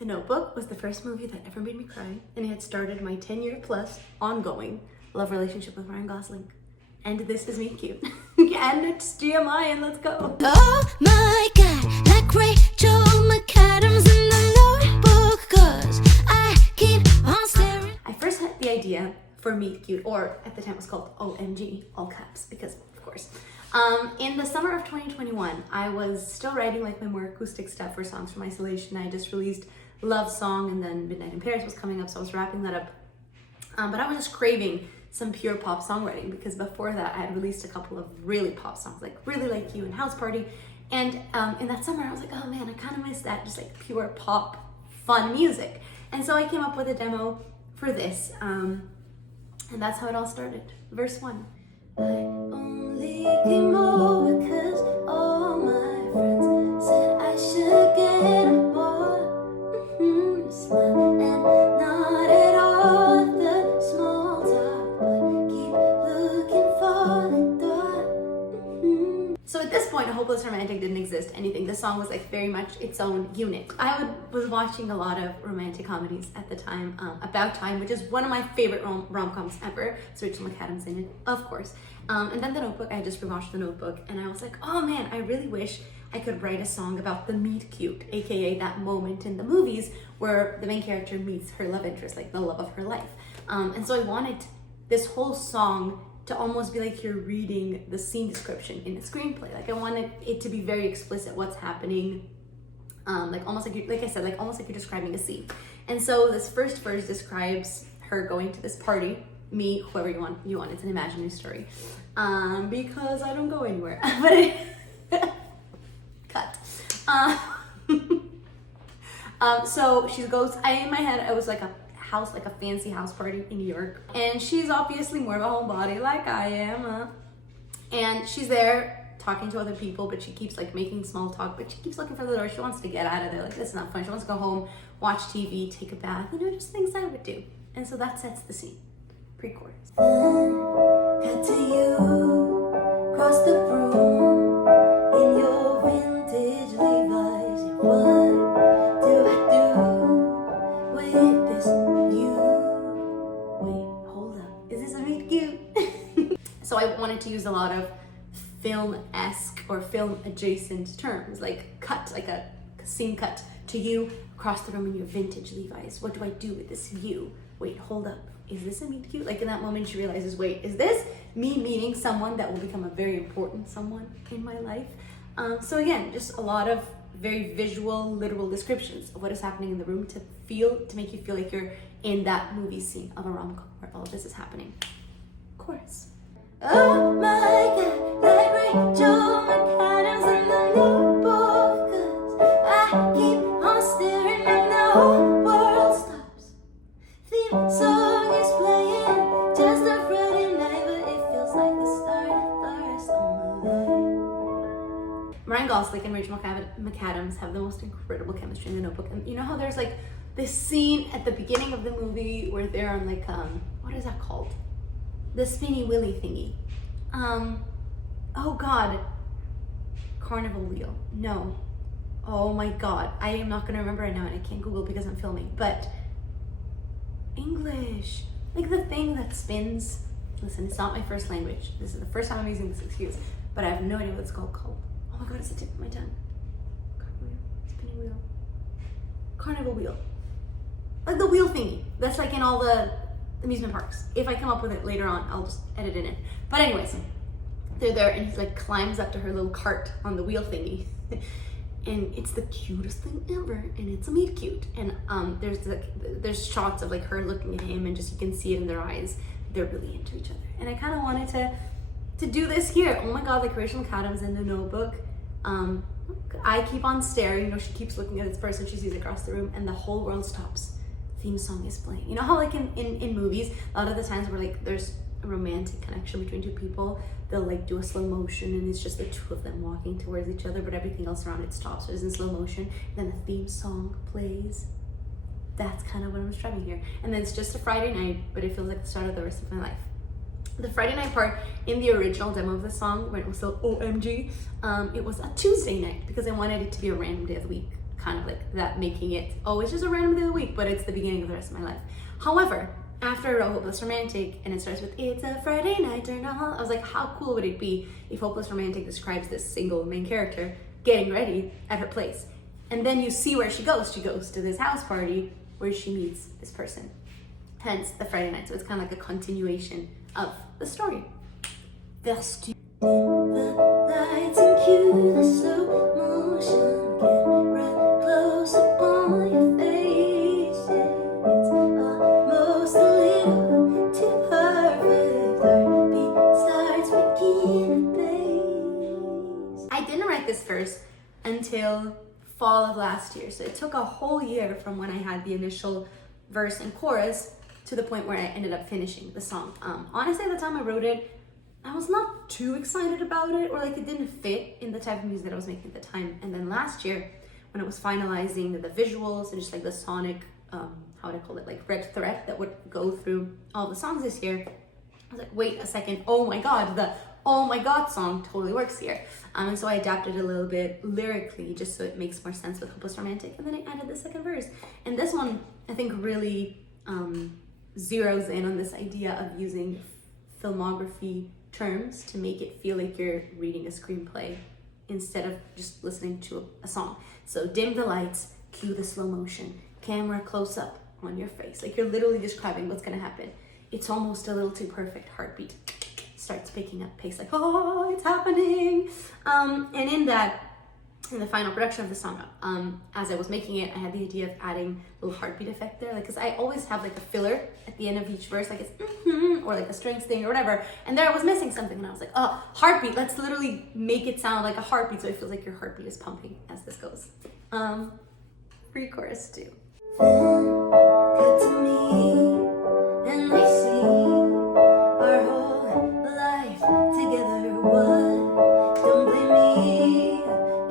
The Notebook was the first movie that ever made me cry, and it had started my 10-year plus ongoing love relationship with Ryan Gosling. And this is Meetcute. And it's GMI, and let's go. Oh my god, like Rachel McAdams in the Notebook, 'cause I keep on staring. I first had the idea for Meetcute, or at the time it was called OMG, all caps, because of course. In the summer of 2021, I was still writing like my more acoustic stuff for Songs from Isolation. I just released Love Song, and then Midnight in Paris was coming up, so I was wrapping that up. But I was just craving some pure pop songwriting, because before that I had released a couple of really pop songs, like Really Like You and House Party. And in that summer I was like, oh man, I kind of miss that, just like pure pop, fun music. And so I came up with a demo for this, and that's how it all started. Verse 1. I only came over because all my friends said I should get a more smile, and not at all the small talk, but keep looking for the door. So at this point, A Hopeless Romantic didn't exist, anything. The song was like very much its own unit. I was watching a lot of romantic comedies at the time, About Time, which is one of my favorite rom-coms ever. It's Rachel McAdams in it, of course. And then The Notebook, I just rewatched The Notebook, and I was like, oh man, I really wish I could write a song about the meet cute, aka that moment in the movies where the main character meets her love interest, like the love of her life. And so I wanted this whole song to almost be like you're reading the scene description in a screenplay. Like I wanted it to be very explicit what's happening, like almost like like I said, like almost like you're describing a scene. And so this first verse describes her going to this party. Me, whoever you want, it's an imaginary story, because I don't go anywhere. But cut. So she goes. In my head, I was like a house, like a fancy house party in New York, and she's obviously more of a homebody, like I am. And she's there talking to other people, but she keeps like making small talk. But she keeps looking for the door. She wants to get out of there. Like, this is not fun. She wants to go home, watch TV, take a bath. Just things I would do. And so that sets the scene. Pre-chorus. Head to you, cross the room in your vintage Levi's. What do I do with this view? Wait, hold up. Is this a meet cute? So I wanted to use a lot of film-esque or film-adjacent terms, like cut, like a scene cut to you, across the room in your vintage Levi's. What do I do with this view? Wait, hold up. Is this a meet cute? Like in that moment she realizes, wait, is this me meeting someone that will become a very important someone in my life? So again, just a lot of very visual, literal descriptions of what is happening in the room to make you feel like you're in that movie scene of a rom-com where all of this is happening. Chorus. Oh my god, like Rachel McAdams in the Notebook, 'cause I keep on staring and the whole world stops. Theme song is playing, just a Friday night, but it feels like the start of the rest of my life. Ryan Gosling and Rachel McAdams have the most incredible chemistry in The Notebook. And you know how there's like this scene at the beginning of the movie where they're on like, what is that called? The spinny willy thingy. Oh God. Carnival wheel. No. Oh my God. I am not gonna remember right now, and I can't Google because I'm filming, but English. Like the thing that spins. Listen, it's not my first language. This is the first time I'm using this excuse, but I have no idea what it's called. Oh my God, it's the tip of my tongue. Carnival wheel. Spinning wheel. Carnival wheel. Like the wheel thingy. That's like in all the amusement parks. If I come up with it later on, I'll just edit it in. But anyways, they're there, and he like climbs up to her little cart on the wheel thingy. And it's the cutest thing ever, and it's a meet cute. And there's shots of like her looking at him, and just you can see it in their eyes. They're really into each other. And I kind of wanted to do this here. Oh my God, like Rachel McAdams in The Notebook. I keep on staring. She keeps looking at this person she sees across the room, and the whole world stops. Theme song is playing. You know how like in movies, a lot of the times where like there's a romantic connection between two people, they'll like do a slow motion, and it's just the two of them walking towards each other, but everything else around it stops. So it's in slow motion, and then the theme song plays. That's kind of what I'm striving here. And then it's just a Friday night, but it feels like the start of the rest of my life. The Friday night part in the original demo of the song, when it was still OMG, it was a Tuesday night, because I wanted it to be a random day of the week, kind of like that, making it, oh, it's just a random day of the week, but it's the beginning of the rest of my life. However, after I wrote Hopeless Romantic and it starts with "It's a Friday night and all," I was like, how cool would it be if Hopeless Romantic describes this single main character getting ready at her place, and then you see where she goes. She goes to this house party where she meets this person, hence the Friday night. So it's kind of like a continuation of the story. Verse 2. The lights and cue the slow motion, camera close up on your face. It's almost a little too perfect. Heartbeat starts making a base. I didn't write this verse until fall of last year, so it took a whole year from when I had the initial verse and chorus to the point where I ended up finishing the song. Honestly, at the time I wrote it, I was not too excited about it, or like it didn't fit in the type of music that I was making at the time. And then last year, when I was finalizing the visuals and just like the sonic, how would I call it, like red thread that would go through all the songs this year, I was like, wait a second, oh my god, the "Oh my god" song totally works here. And so I adapted a little bit lyrically just so it makes more sense with Hopeless Romantic, and then I added the second verse. And this one, I think, really zeroes in on this idea of using filmography terms to make it feel like you're reading a screenplay instead of just listening to a song. So dim the lights, cue the slow motion, camera close up on your face. Like you're literally describing what's gonna happen. It's almost a little too perfect. Heartbeat starts picking up pace, like, oh, it's happening. And in the final production of the song, as I was making it, I had the idea of adding a little heartbeat effect there, like, because I always have like a filler at the end of each verse, like it's or like a strings thing or whatever, and there I was missing something, and I was like, oh, heartbeat, let's literally make it sound like a heartbeat so it feels like your heartbeat is pumping as this goes. Pre-chorus too. Then cut to me, and I see our whole life together. What? Don't blame me,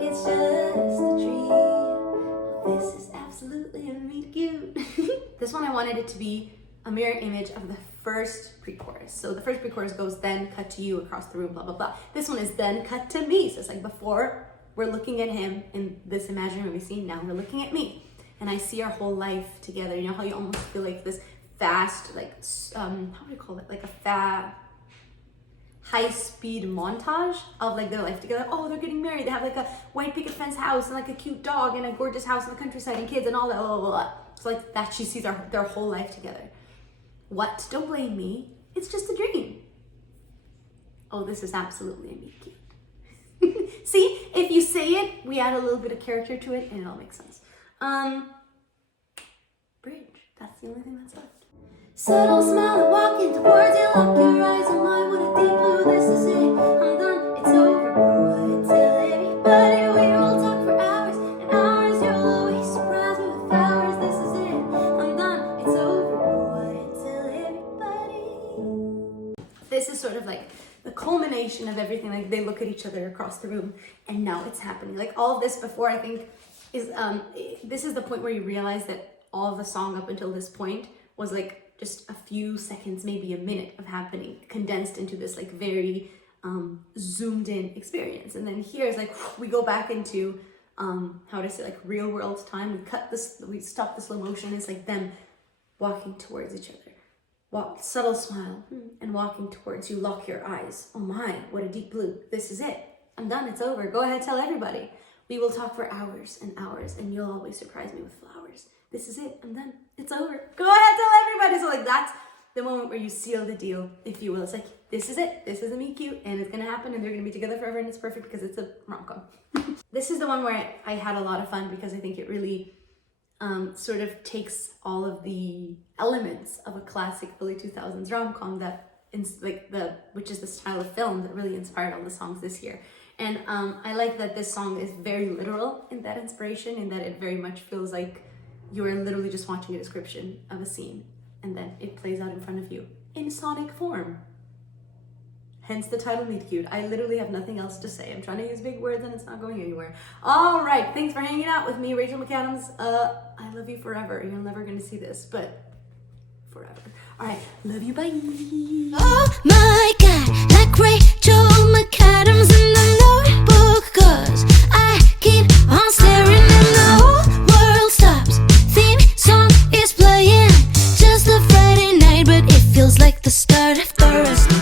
it's just a dream. Oh, this is absolutely a Meetcute. This one I wanted it to be a mirror image of the first pre-chorus. So the first pre-chorus goes, then cut to you across the room, blah, blah, blah. This one is then cut to me. So it's like before we're looking at him in this imaginary scene, now we're looking at me. And I see our whole life together. You know how you almost feel like this fast, like, how do you call it? Like a high-speed montage of like their life together. Oh, they're getting married. They have like a white picket fence house and like a cute dog and a gorgeous house in the countryside and kids and all that, blah, blah, blah. So like that, she sees their whole life together. What? Don't blame me. It's just a dream. Oh, this is absolutely a Meetcute. See, if you say it, we add a little bit of character to it and it all makes sense. Bridge. That's the only thing that's left. Subtle smile and walking towards you, lock your eyes on mine. What a deep blue, this is it. I'm done, it's over. Boy, tell everybody we will talk for hours and hours. You'll always surprise me with flowers. This is it. I'm done, it's over. Boy, tell everybody. This is sort of like the culmination of everything. Like they look at each other across the room and now it's happening. Like all of this before, I think, is this is the point where you realize that all of the song up until this point was like just a few seconds, maybe a minute of happening, condensed into this like very zoomed in experience. And then here is like, we go back into, how to say, like real world time. We stop the slow motion. It's like them walking towards each other. Subtle smile and walking towards you, lock your eyes. Oh my, what a deep blue. This is it. I'm done, it's over. Go ahead, tell everybody. We will talk for hours and hours and you'll always surprise me with flowers. This is it, I'm done, it's over. Go ahead, tell everybody. So like that's the moment where you seal the deal, if you will. It's like, this is it, this is a Meetcute and it's gonna happen and they're gonna be together forever and it's perfect because it's a rom-com. This is the one where I had a lot of fun because I think it really sort of takes all of the elements of a classic early 2000s rom-com that which is the style of film that really inspired all the songs this year. And I like that this song is very literal in that inspiration, in that it very much feels like you're literally just watching a description of a scene and then it plays out in front of you in sonic form. Hence the title Meetcute. I literally have nothing else to say. I'm trying to use big words and it's not going anywhere. All right, thanks for hanging out with me, Rachel McAdams. I love you forever. You're never gonna see this, but forever. All right, love you, bye. Oh my god, like Rachel McAdams in the notebook, 'cause I keep on staring in the feels like the start of the rest.